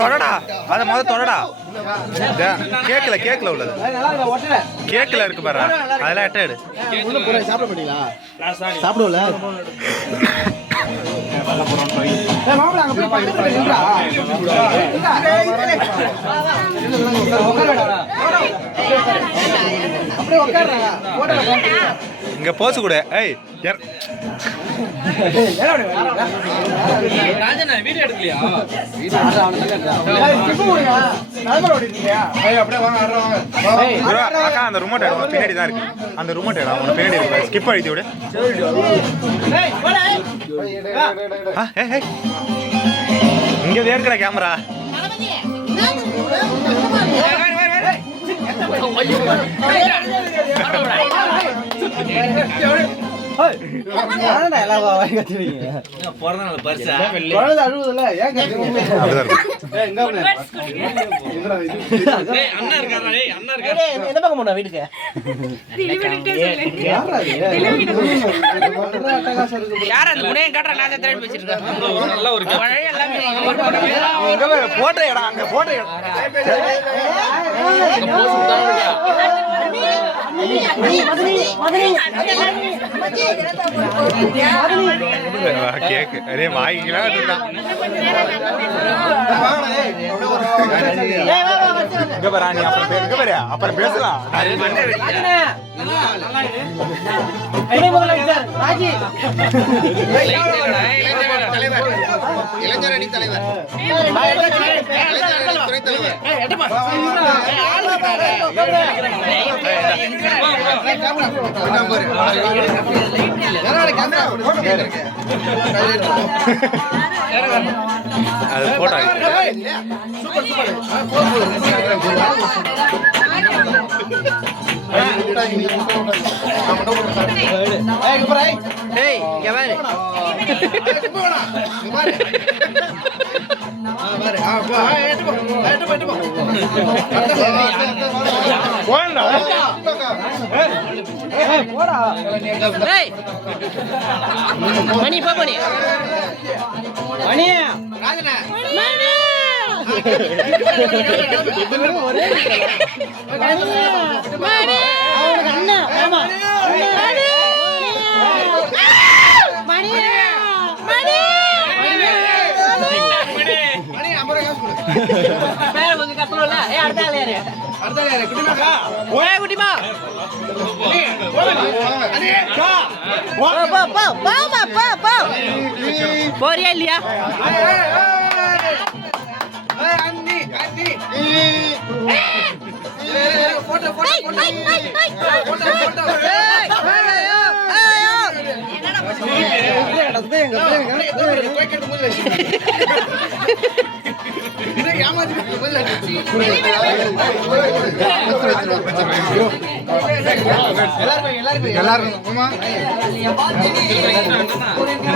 தொடடா அத முத தொடடா. கேக்கல உள்ளது கேக்கல இருக்கு பாரு, அதெல்லாம் எட்ட எடு. சாப்பிட மாட்டீங்களா? சாப்பிடுவல இங்க போச்சு கூட. ஏய் வீடியோ எடுக்கலையா? அந்த ரிமோட் பின்னாடி தான் இருக்கு. அந்த ரிமோட் பின்னாடி இருக்கு. ஸ்கிப் அடித்து விடு. இங்க இருக்கிற கேமரா வீட்டுக்கு கேக்கு அரே வாங்கிக்கலாம். அப்புறம் பேசலாம். இளைஞரணி தலைவர் அது போட்டோ மணி போ மணி மணி போறியா இல்லையா? எல்லாரும்